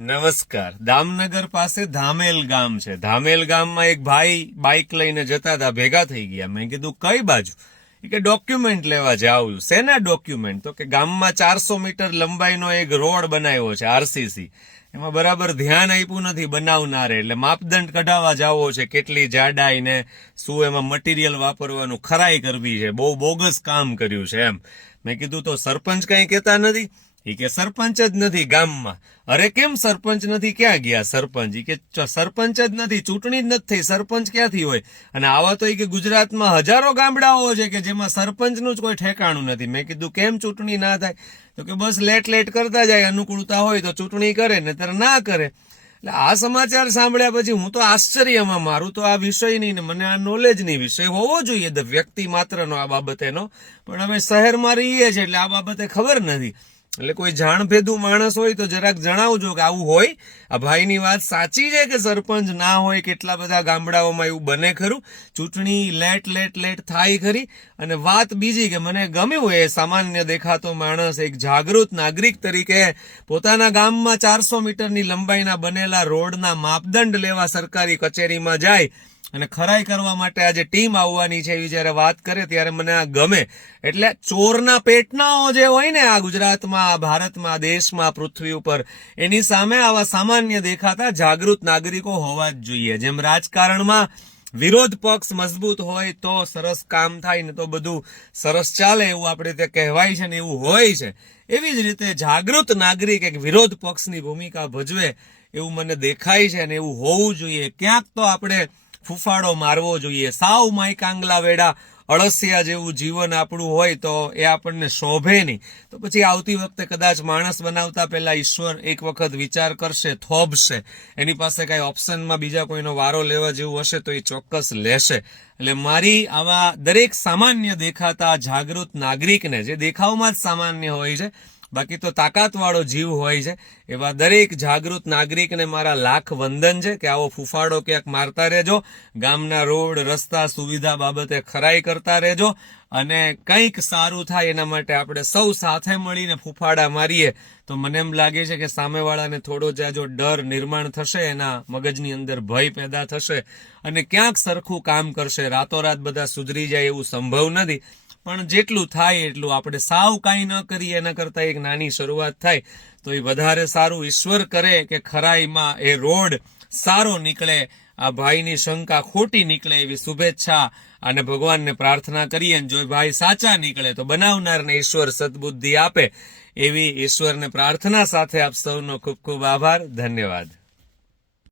નમસ્કાર. દામનગર પાસે ધામેલ ગામ છે. ધામેલ ગામમાં એક ભાઈ બાઇક લઈને જતા હતા, ભેગા થઈ ગયા. મેં કીધું, કઈ બાજુ? કે, ડોક્યુમેન્ટ લેવા જાવું શેના ડોક્યુમેન્ટ? તો કે, ગામમાં ચારસો મીટર લંબાઈનો એક રોડ બનાવ્યો છે, આરસીસી. એમાં બરાબર ધ્યાન આપ્યું નથી બનાવનારે. એટલે માપદંડ કઢાવવા જાવો છે, કેટલી જાડાઈ ને શું એમાં મટીરિયલ વાપરવાનું ખરાઈ કરવી છે. બહુ બોગસ કામ કર્યું છે એમ. મેં કીધું, તો સરપંચ કઈ કહેતા નથી? ઈ કે સરપંચ જ નથી ગામમાં. અરે કેમ સરપંચ નથી? ક્યાં ગયા સરપંચ? એ કે સરપંચ જ નથી, ચૂંટણી જ નથી થઈ. સરપંચ ક્યાંથી હોય? અને આવા તો એ કે ગુજરાતમાં હજારો ગામડાઓ છે કે જેમાં સરપંચનું જ કોઈ ઠેકાણું નથી. મેં કીધું, કેમ ચૂંટણી ના થાય? તો કે બસ લેટ લેટ કરતા જાય. અનુકૂળતા હોય તો ચૂંટણી કરે ને ત્યારે ના કરે. એટલે આ સમાચાર સાંભળ્યા પછી હું તો આશ્ચર્યમાં, મારું તો આ વિષય નહીં ને મને આ નોલેજની વિષય હોવો જોઈએ. વ્યક્તિ માત્રનો આ બાબતેનો પણ અમે શહેરમાં રહીએ છીએ એટલે આ બાબતે ખબર નથી. એટલે કોઈ જાણભેદું માણસ હોય તો જરાક જણાવજો કે આવું હોય. આ ભાઈની વાત સાચી છે કે સરપંચ ના હોય કેટલા બધા ગામડાઓમાં એવું બને ખરું? ચૂંટણી લેટ લેટ લેટ થાય ખરી. અને વાત બીજી કે મને ગમ્યું એ સામાન્ય દેખાતો માણસ એક જાગૃત નાગરિક તરીકે પોતાના ગામમાં ચારસો મીટરની લંબાઈના બનેલા રોડના માપદંડ લેવા સરકારી કચેરીમાં જાય. અને ખરાઈ કરવા માટે આજે ટીમ આવવાની છે એવી જ્યારે વાત કરે ત્યારે મને આ ગમે. એટલે ચોરના પેટનાઓ જે હોય ને આ ગુજરાતમાં, આ ભારતમાં દેશમાં પૃથ્વી ઉપર, એની સામે આવા સામાન્ય દેખાતા જાગૃત નાગરિકો હોવા જ જોઈએ. જેમ રાજકારણમાં વિરોધ પક્ષ મજબૂત હોય તો સરસ કામ થાય ને તો બધું સરસ ચાલે એવું આપણે તે કહેવાય છે ને એવું હોય છે. એવી જ રીતે જાગૃત નાગરિક એક વિરોધ પક્ષની ભૂમિકા ભજવે એવું મને દેખાય છે અને એવું હોવું જોઈએ. ક્યાંક તો આપણે ફૂફાડો મારવો જોઈએ. સાવ માય કાંગલા વેડા અળસિયા જેવું જીવન આપણું હોય તો એ આપણને શોભે નહીં. તો પછી આવતી વખતે કદાચ માણસ બનાવતા પહેલાં ઈશ્વર એક વખત વિચાર કરશે, થોભશે. એની પાસે કાંઈ ઓપ્શનમાં બીજા કોઈનો વારો લેવા જેવું હશે તો એ ચોક્કસ લેશે. એટલે મારી આવા દરેક સામાન્ય દેખાતા જાગૃત નાગરિકને, જે દેખાવમાં જ સામાન્ય હોય છે બાકી તો તાકાતવાળો જીવ હોય છે. એવા દરેક જાગૃત નાગરિકને મારા લાખ વંદન છે કે આવો ફૂફાડો ક્યાંક મારતા રહેજો. ગામના રોડ, રસ્તા, સુવિધા બાબતે ખરાઈ કરતા રહેજો. અને કંઈક સારું થાય એના માટે આપણે સૌ સાથે મળીને ફૂફાડા મારીએ. તો મને એમ લાગે છે કે સામેવાળાને થોડો જાજો ડર નિર્માણ થશે, એના મગજની અંદર ભય પેદા થશે અને ક્યાંક સરખું કામ કરશે. રાતોરાત બધા સુધરી જાય એવું સંભવ નથી. પણ જેટલું થાય એટલું આપણે સાવ કાંઈ ન કરીએ, એના કરતાં એક નાની શરૂઆત થાય. તો એ વધારે સારું ઈશ્વર કરે કે ખરાઈમાં એ રોડ સારો નીકળે, આ ભાઈની શંકા ખોટી નીકળે એવી શુભેચ્છા અને ભગવાનને પ્રાર્થના કરીએ જો ભાઈ સાચા નીકળે તો બનાવનારને ઈશ્વર સદબુદ્ધિ આપે. એવી ઈશ્વરને પ્રાર્થના સાથે આપ સૌનો ખૂબ ખૂબ આભાર. ધન્યવાદ.